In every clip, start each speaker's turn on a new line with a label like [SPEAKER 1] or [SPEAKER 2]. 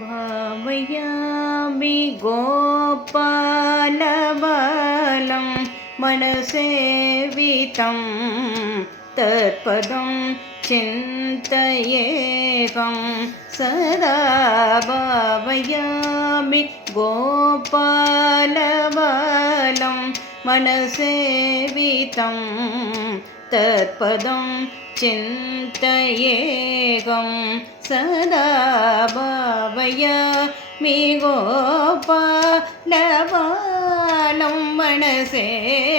[SPEAKER 1] भावयामि गोपालबालं मनसेवितं तत्पदं चिन्तयेकं सदा भावयामि गोपालबालं मनसेवितं तत्पदं चिन्तये மேகம் சதா பாபய மீ கோபாலம் மனசேவிதம்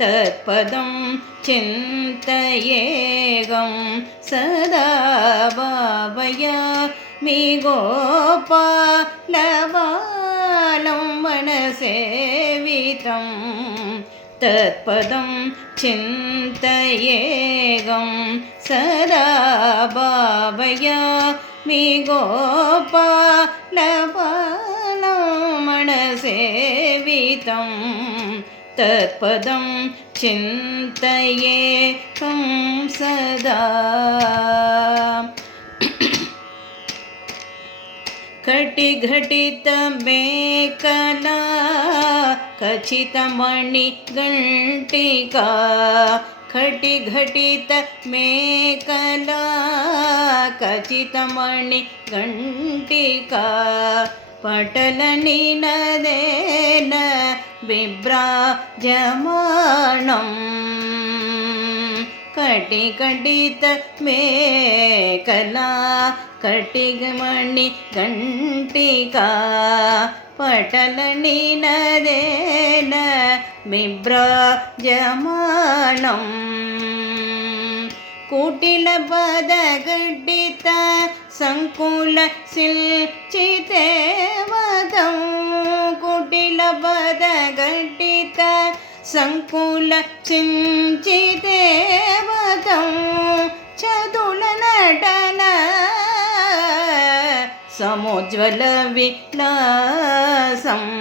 [SPEAKER 1] தற்பதம் சிந்தயேகம் சதா பாபய மீ கோபாலம் மனசேவிதம் தற்பதம் சிந்தயே வேகம் சதா பாபயா மீ கோபாலபாலமணசேவிதம் தற்பதம் சிந்தையே கம் சதா. घटिघटितमेकला खचितमणिघण्टिका घटिघटितमेकला खचितमणि घण्टिका पटलनिनदेन बिभ्राजमाणम् कटिकटितमेकला कटिगमणि घण्टिका पटलनिनदेन വിഭ്രാജമാണം കൂട്ടില പദഘടിത സങ്കുല സിൽചിതേവതം കൂട്ടില പദഘടിത സങ്കുല ചിഞ്ചിതേവതം ചതുല നടന സമുജ്വല വിലാസം.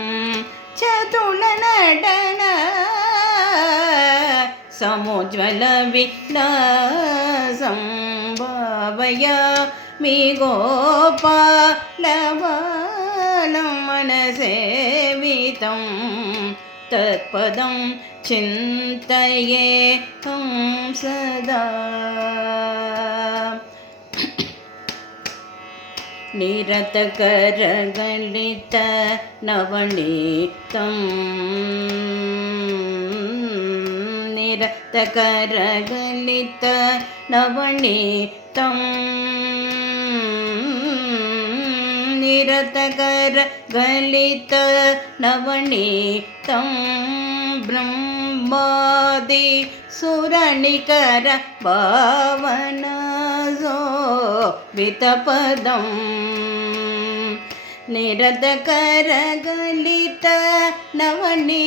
[SPEAKER 1] సముజ్వల విలాసం భావయామి గోపాలవాలం మనసేవితం తత్పదం చింతయే తం సదా निरतकरगलित नवनीतम् निरतकर गलित नवणी निरतकरगलित निरतकर गलित नवनी तं ब्रदी सुरनिकरो वितपदं निरतकर गलित नवनी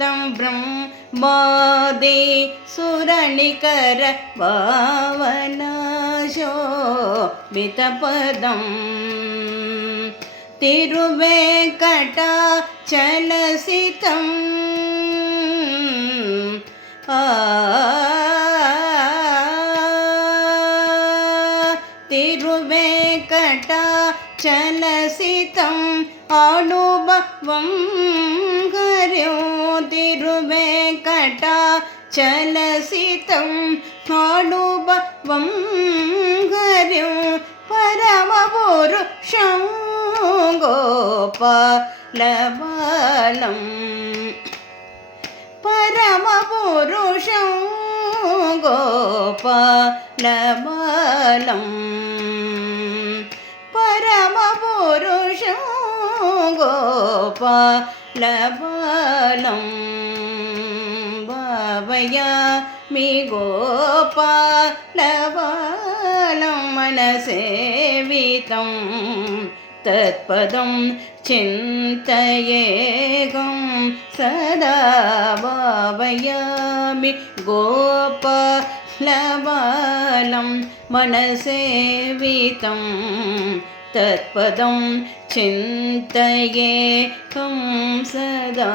[SPEAKER 1] तं ಮಾದೇ ಸುರಣಿಕರ ಭಾವನಾಶೋಭಿತಪದಂ तिरुवेङ्कटाचलसितम् तिरुवेङ्कटाचलसितम् अनुभवं कर्यो ചലസിതം ഭാണുഭവം പരമപുരുഷം ഗോപ ഗോപാലബാലം പരമപുരുഷം ഗോപ ഗോപാലബാലം പരമപുരുഷം ഗോപ ഗോപാലബാലം మీ గోపాలవాలం మనసేవితం తత్పదం చింతయేగం సదా భావయామి గోపాలవాలం మనసేవితం तत्पदं चिन्तये त्वं सदा